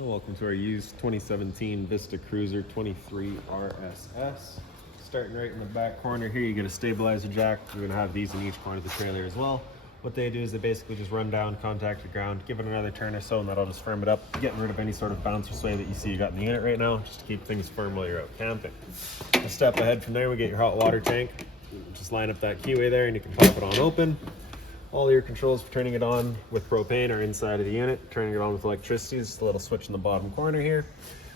Welcome to our used 2017 Vista Cruiser 23 RSS. Starting right in the back corner here, you get a stabilizer jack. We're going to have these in each corner of the trailer as well. What they do is they basically just run down, contact the ground, give it another turn or so, and that'll just firm it up, getting rid of any sort of bounce or sway that you see you got in the unit right now, just to keep things firm while you're out camping. A step ahead from there, we get your hot water tank. Just line up that keyway there and you can pop it on open. All your controls for turning it on with propane are inside of the unit. Turning it on with electricity is just a little switch in the bottom corner here.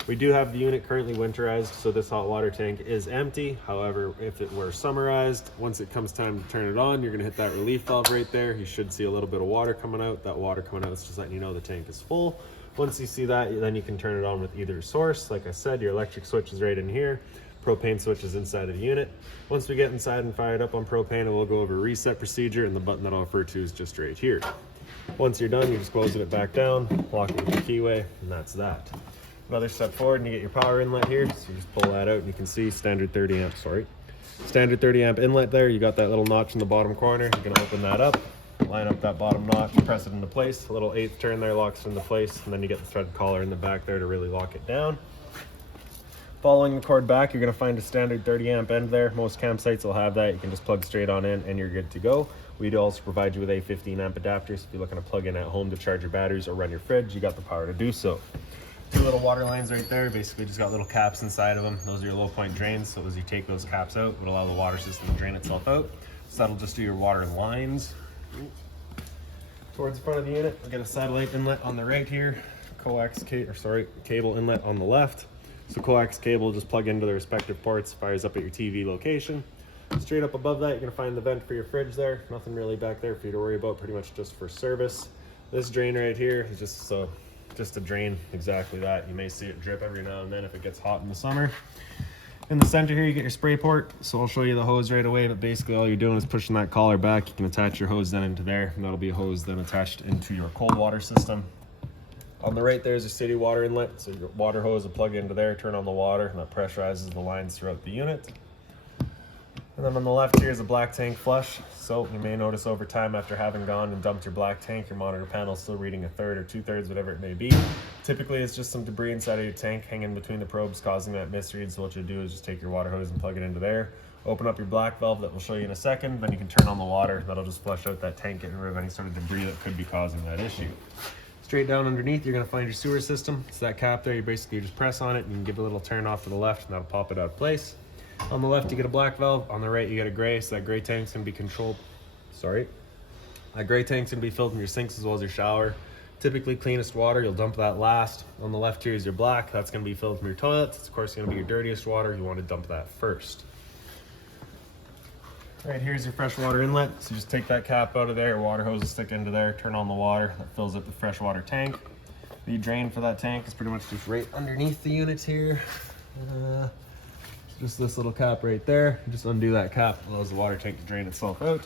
We do have the unit currently winterized, so this hot water tank is empty. However, if it were summerized, once it comes time to turn it on, you're gonna hit that relief valve right there. You should see a little bit of water coming out. That water coming out is just letting you know the tank is full. Once you see that, then you can turn it on with either source. Like I said, your electric switch is right in here. Propane switch is inside of the unit. Once we get inside and fired up on propane, we'll go over a reset procedure, and the button that I'll refer to is just right here. Once you're done, you're just closing it back down, lock it with the keyway, and that's that. Another step forward and you get your power inlet here, so you just pull that out and you can see standard 30 amp inlet there. You got that little notch in the bottom corner. You're gonna open that up, line up that bottom notch, press it into place. A little eighth turn there locks it into place, and then you get the thread collar in the back there to really lock it down. Following the cord back, you're going to find a standard 30 amp end there. Most campsites will have that. You can just plug straight on in and you're good to go. We do also provide you with a 15 amp adapter, so if you're looking to plug in at home to charge your batteries or run your fridge, you got the power to do so. Two little water lines right there, basically just got little caps inside of them. Those are your low point drains, so as you take those caps out, it would allow the water system to drain itself out. So that'll just do your water lines. Towards the front of the unit, we got a satellite inlet on the right here, cable inlet on the left. So coax cable just plug into the respective ports, fires up at your TV location. Straight up above that, you're gonna find the vent for your fridge there. Nothing really back there for you to worry about, pretty much just for service. This drain right here is just a drain, exactly that. You may see it drip every now and then if it gets hot in the summer. In the center here, you get your spray port. So I'll show you the hose right away, but basically all you're doing is pushing that collar back. You can attach your hose then into there, and that'll be a hose then attached into your cold water system. On the right, there's a city water inlet, so your water hose will plug into there, turn on the water, and that pressurizes the lines throughout the unit. And then on the left here is a black tank flush. So you may notice over time after having gone and dumped your black tank, your monitor panel is still reading a third or 2/3, whatever it may be. Typically, it's just some debris inside of your tank hanging between the probes causing that misread. So what you do is just take your water hose and plug it into there. Open up your black valve that we'll show you in a second. Then you can turn on the water. That'll just flush out that tank, getting rid of any sort of debris that could be causing that issue. Straight down underneath, you're gonna find your sewer system. It's that cap there. You basically just press on it and you can give it a little turn off to the left, and that'll pop it out of place. On the left, you get a black valve. On the right, you get a gray. So that gray tank's gonna be that gray tank's gonna be filled in your sinks as well as your shower. Typically cleanest water, you'll dump that last. On the left here is your black. That's gonna be filled from your toilets. It's of course gonna be your dirtiest water. You wanna dump that first. Right here's your freshwater inlet. So just take that cap out of there, your water hose will stick into there, turn on the water, that fills up the freshwater tank. The drain for that tank is pretty much just right underneath the unit here. Just this little cap right there. Just undo that cap, allows the water tank to drain itself out.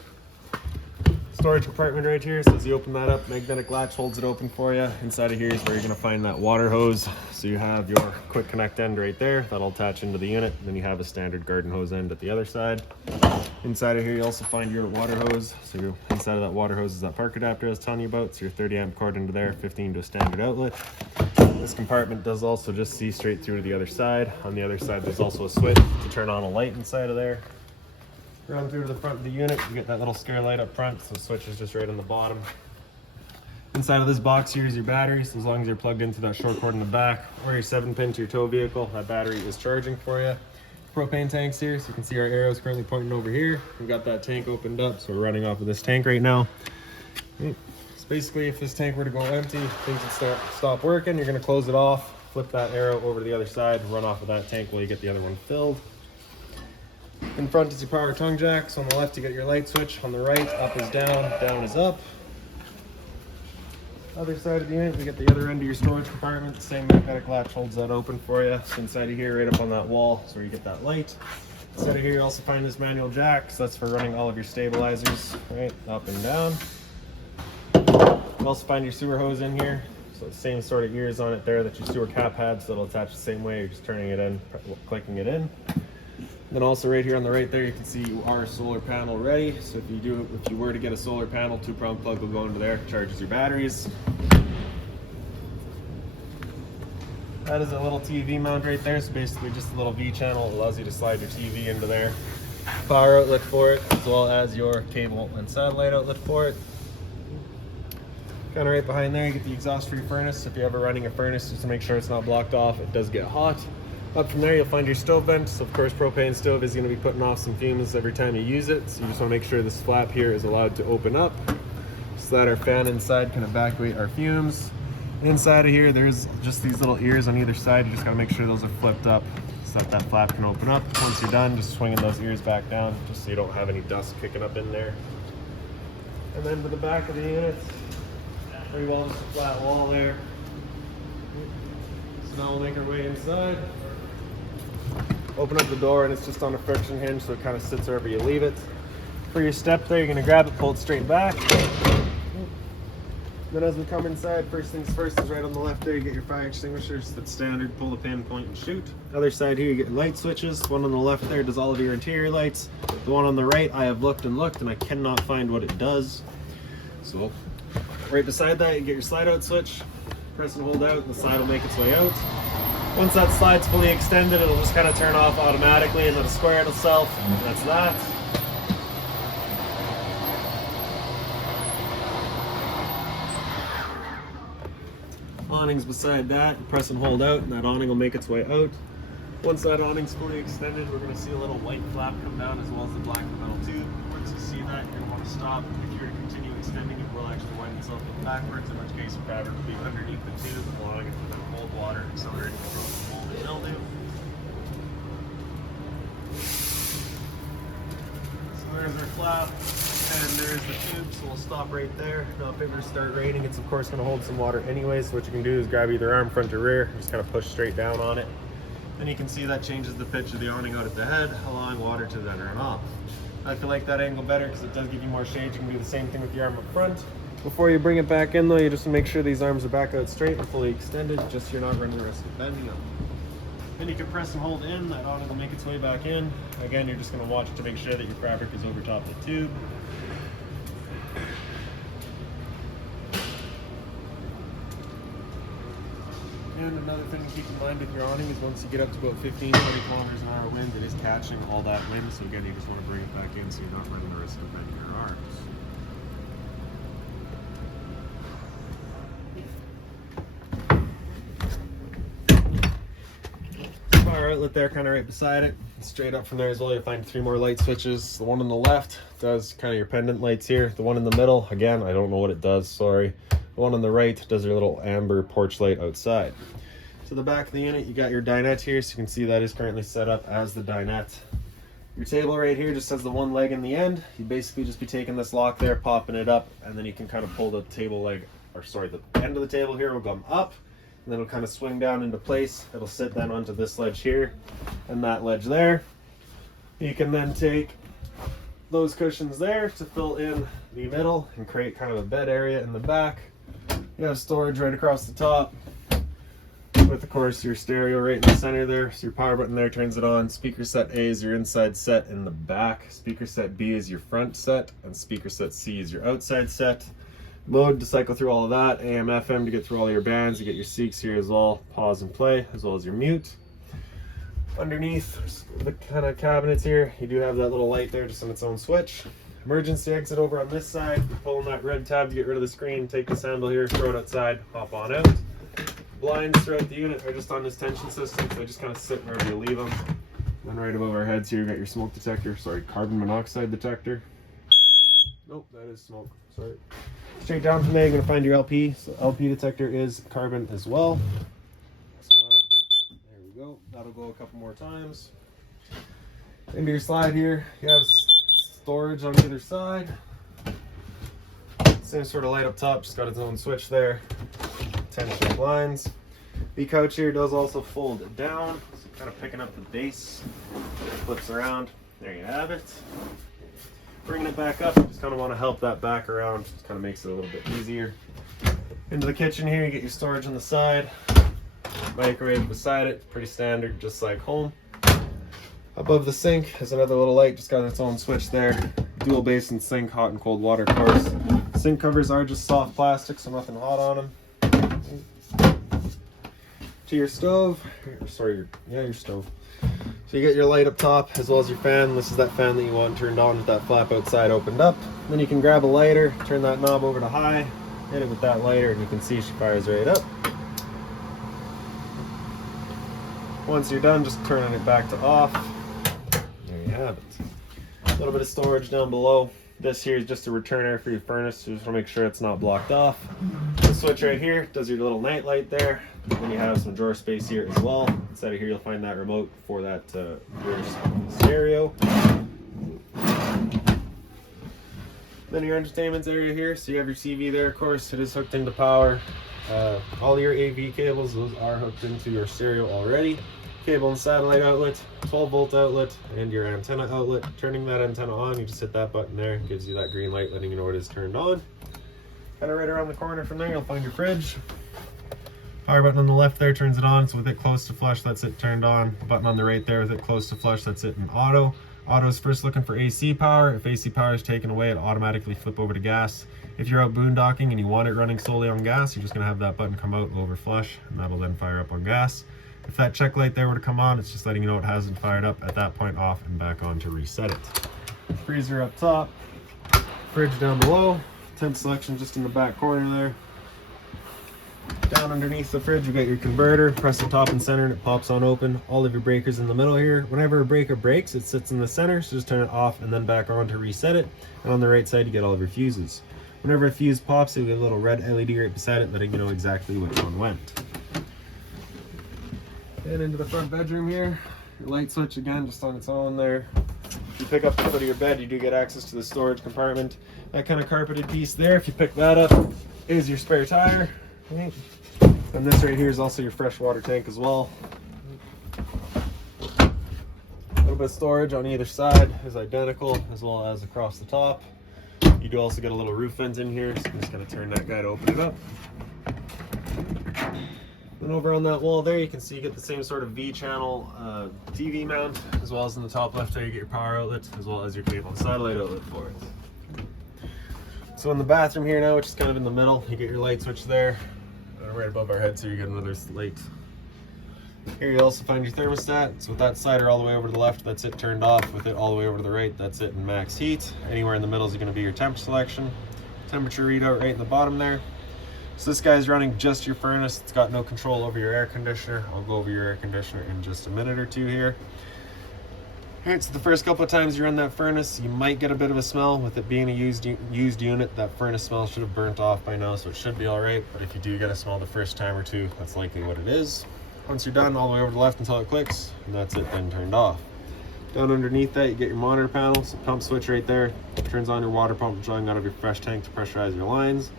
Storage compartment right here, so as you open that up, magnetic latch holds it open for you. Inside of here is where you're gonna find that water hose. So you have your quick connect end right there, that'll attach into the unit. Then you have a standard garden hose end at the other side. Inside of here, you also find your water hose. So inside of that water hose is that park adapter I was telling you about. So your 30 amp cord into there, 15 to a standard outlet. This compartment does also just see straight through to the other side. On the other side, there's also a switch to turn on a light inside of there. Run through to the front of the unit, you get that little scare light up front, so the switch is just right on the bottom. Inside of this box here is your battery, so as long as you're plugged into that short cord in the back or your 7-pin to your tow vehicle, that battery is charging for you. Propane tanks here, so you can see our arrows currently pointing over here. We've got that tank opened up, so we're running off of this tank right now. So basically, if this tank were to go empty, things would stop working. You're gonna close it off, flip that arrow over to the other side, run off of that tank while you get the other one filled. In front is your power tongue jacks. On the left, you get your light switch. On the right, up is down, down is up. Other side of the unit, we get the other end of your storage compartment. The same magnetic latch holds that open for you. So inside of here, right up on that wall, is where you get that light. Inside of here, you also find this manual jack. So that's for running all of your stabilizers, right, up and down. You also find your sewer hose in here. So the same sort of ears on it there that your sewer cap had, so it'll attach the same way. You're just turning it in, clicking it in. Then also right here on the right there, you can see you are solar panel ready. So if you were to get a solar panel, 2-prong plug will go into there, charges your batteries. That is a little TV mount right there. So basically just a little V channel. It allows you to slide your TV into there. Power outlet for it, as well as your cable and satellite outlet for it. Kind of right behind there, you get the exhaust for your furnace. If you're ever running a furnace, just to make sure it's not blocked off, it does get hot. Up from there, you'll find your stove vent. So of course, propane stove is going to be putting off some fumes every time you use it. So you just want to make sure this flap here is allowed to open up, so that our fan inside can evacuate our fumes. Inside of here, there's just these little ears on either side. You just got to make sure those are flipped up so that flap can open up. Once you're done, just swinging those ears back down, just so you don't have any dust kicking up in there. And then to the back of the unit, pretty well just a flat wall there. So now we'll make our way inside. Open up the door, and it's just on a friction hinge, so it kind of sits wherever you leave it. For your step there, you're going to grab it, pull it straight back. Then as we come inside, first things first is right on the left there, you get your fire extinguishers. That's standard, pull the pin, point, and shoot. Other side here, you get light switches. One on the left there does all of your interior lights. The one on the right, I have looked and looked, and I cannot find what it does. So right beside that, you get your slide out switch. Press and hold out, and the slide will make its way out. Once that slide's fully extended, it'll just kind of turn off automatically, and it'll square it itself. That's that. Awnings beside that, press and hold out, and that awning will make its way out. Once that awning's fully extended, we're going to see a little white flap come down, as well as the black metal tube. Once you see that, you're going to want to stop. If you're to continue extending, it will actually wind itself up backwards, in which case your fabric will be underneath the tube, allowing it to then hold water, accelerating the growth of mold and mildew. So there's our flap, and there's the tube, so we'll stop right there. Now if it were to start raining, it's of course going to hold some water anyways, so what you can do is grab either arm, front, or rear, just kind of push straight down on it. And you can see that changes the pitch of the awning out at the head, allowing water to then run off. If you like that angle better, because it does give you more shade, you can do the same thing with your arm up front. Before you bring it back in though, you just make sure these arms are back out straight and fully extended, just so you're not running the risk of bending them. Then you can press and hold in, that awning will make its way back in. Again, you're just going to watch to make sure that your fabric is over top of the tube. And another thing to keep in mind with your awning is once you get up to about 15-20 kilometers an hour wind, it is catching all that wind. So again, you just want to bring it back in so you're not running the risk of bending your arms. Fire outlet there, kind of right beside it. Straight up from there as well, you'll find 3 more light switches. The one on the left does kind of your pendant lights here. The one in the middle, again, I don't know what it does, sorry. The one on the right does your little amber porch light outside. To the back of the unit, you got your dinette here, so you can see that is currently set up as the dinette. Your table right here just has the one leg in the end. You basically just be taking this lock there, popping it up, and then you can kind of pull the table leg, or sorry, the end of the table here will come up, and then it'll kind of swing down into place. It'll sit then onto this ledge here and that ledge there. You can then take those cushions there to fill in the middle and create kind of a bed area in the back. You have storage right across the top with, of course, your stereo right in the center there. So your power button there turns it on. Speaker set A is your inside set in the back. Speaker set B is your front set. And speaker set C is your outside set. Mode to cycle through all of that. AM, FM to get through all your bands. You get your Seeks here as well. Pause and play, as well as your mute. Underneath the kind of cabinets here, you do have that little light there just on its own switch. Emergency exit over on this side. You're pulling that red tab to get rid of the screen. Take this handle here, throw it outside, hop on out. Blinds throughout the unit are just on this tension system, so they just kind of sit wherever you leave them. And right above our heads here, you got your smoke detector, sorry, carbon monoxide detector. Nope, that is smoke, sorry. Straight down from there, you're going to find your LP. So LP detector is carbon as well. So there we go. That'll go a couple more times. Into your slide here, you have storage on either side. Same sort of light up top, just got its own switch there. Tension blinds. The couch here does also fold down, so kind of picking up the base. It flips around. There you have it. Bringing it back up, just kind of want to help that back around. Just kind of makes it a little bit easier. Into the kitchen here, you get your storage on the side. Microwave beside it, pretty standard, just like home. Above the sink is another little light, just got its own switch there. Dual basin sink, hot and cold water, of course. Sink covers are just soft plastic, so nothing hot on them. to your stove. Sorry, yeah, your stove. So you get your light up top as well as your fan. This is that fan that you want turned on with that flap outside opened up. Then you can grab a lighter, turn that knob over to high, hit it with that lighter, and you can see she fires right up. Once you're done, just turning it back to off. There you have it. A little bit of storage down below. This here is just a return air for your furnace, so just want to make sure it's not blocked off. The switch right here does your little night light there. Then you have some drawer space here as well. Inside of here you'll find that remote for that rear stereo. Then your entertainment area here, so you have your TV there, of course. It is hooked into power. All your AV cables, those are hooked into your stereo already. Cable and satellite outlet, 12-volt outlet, and your antenna outlet. Turning that antenna on, you just hit that button there. It gives you that green light letting you know it is turned on. Kind of right around the corner from there, you'll find your fridge. Power button on the left there turns it on, so with it close to flush, that's it turned on. The button on the right there with it close to flush, that's it in auto. Auto is first looking for AC power. If AC power is taken away, it automatically flip over to gas. If you're out boondocking and you want it running solely on gas, you're just gonna have that button come out, go over flush, and that'll then fire up on gas. If that check light there were to come on, it's just letting you know it hasn't fired up. At that point, off and back on to reset it. Freezer up top, fridge down below, temp selection just in the back corner there. Down underneath the fridge, you got your converter. Press the top and center and it pops on open. All of your breakers in the middle here. Whenever a breaker breaks, it sits in the center, so just turn it off and then back on to reset it. And on the right side, you get all of your fuses. Whenever a fuse pops, you'll get a little red LED right beside it, letting you know exactly which one went. And into the front bedroom here, your light switch again, just on its own there. If you pick up the foot of your bed, you do get access to the storage compartment. That kind of carpeted piece there, if you pick that up, is your spare tire. Right. And this right here is also your fresh water tank as well. A little bit of storage on either side is identical, as well as across the top. You do also get a little roof vent in here, so I'm just going to turn that guy to open it up. And over on that wall there, you can see you get the same sort of V-channel TV mount, as well as in the top left there, you get your power outlet, as well as your cable and satellite outlet for it. So in the bathroom here now, which is kind of in the middle, you get your light switch there, right above our head, so you get another light. Here you also find your thermostat. So with that slider all the way over to the left, that's it turned off. With it all the way over to the right, that's it in max heat. Anywhere in the middle is going to be your temp selection. Temperature readout right in the bottom there. So this guy's running just your furnace. It's got no control over your air conditioner. I'll go over your air conditioner in just a minute or two here. Alright, so the first couple of times you run that furnace, you might get a bit of a smell. With it being a used unit, that furnace smell should have burnt off by now, so it should be alright. But if you do get a smell the first time or two, that's likely what it is. Once you're done, all the way over to the left until it clicks, and that's it then turned off. Down underneath that, you get your monitor panel, so pump switch right there. Turns on your water pump drawing out of your fresh tank to pressurize your lines.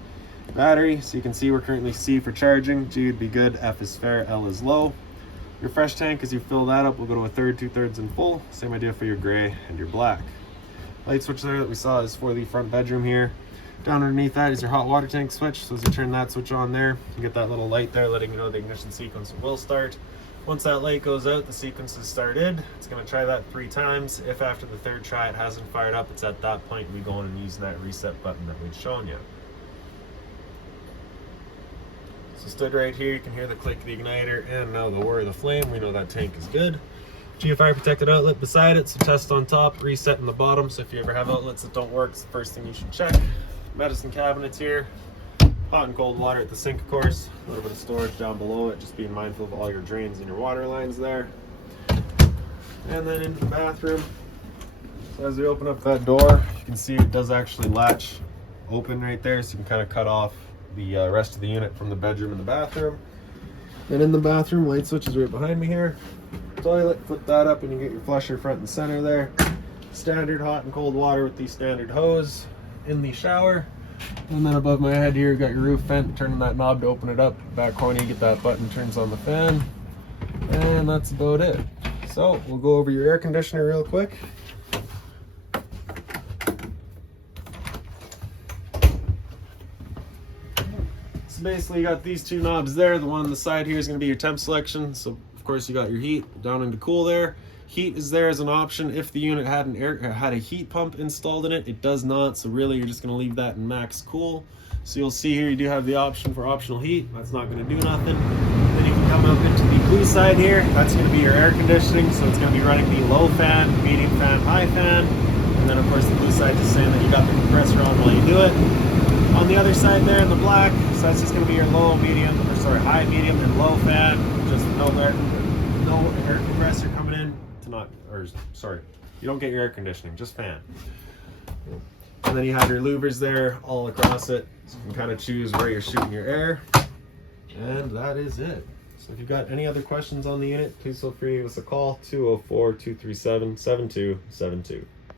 Battery, so you can see we're currently C for charging, G would be good, F is fair, L is low. Your fresh tank, as you fill that up, will go to a third, 2/3 and full. Same idea for your gray and your black. Light switch there that we saw is for the front bedroom here. Down underneath that is your hot water tank switch. So as you turn that switch on there, you get that little light there letting you know the ignition sequence will start. Once that light goes out, the sequence is started. It's going to try that 3 times. If after the 3rd try it hasn't fired up, it's at that point we go in and use that reset button that we've shown you. So stood right here, you can hear the click of the igniter and now the whir of the flame. We know that tank is good. GFI protected outlet beside it, so test on top, reset in the bottom. So if you ever have outlets that don't work, it's the first thing you should check. Medicine cabinets here, hot and cold water at the sink, of course. A little bit of storage down below it, just being mindful of all your drains and your water lines there. And then into the bathroom. So as we open up that door, you can see it does actually latch open right there, so you can kind of cut off the rest of the unit from the bedroom and the bathroom. And in the bathroom, light switch is right behind me here. Toilet, flip that up and you get your flusher front and center there. Standard hot and cold water with the standard hose in the shower. And then above my head here, you got your roof vent. Turning that knob to open it up. Back corner, you get that button, turns on the fan. And that's about it. So we'll go over your air conditioner real quick. So basically you got these 2 knobs there. The one on the side here is going to be your temp selection. So of course you got your heat down into cool there. Heat is there as an option if the unit had had a heat pump installed in it. It does not, so really you're just going to leave that in max cool. So you'll see here you do have the option for optional heat. That's not going to do nothing. Then you can come up into the blue side here, that's going to be your air conditioning. So it's going to be running the low fan, medium fan, high fan. And then of course the blue side just saying that you got the compressor on while you do it. On the other side there in the black, so that's just going to be your low, medium, or sorry, high, medium, and low fan. Just no air compressor coming in to not, or sorry, you don't get your air conditioning, just fan. And then you have your louvers there all across it, so you can kind of choose where you're shooting your air. And that is it. So if you've got any other questions on the unit, please feel free to give us a call, 204-237-7272.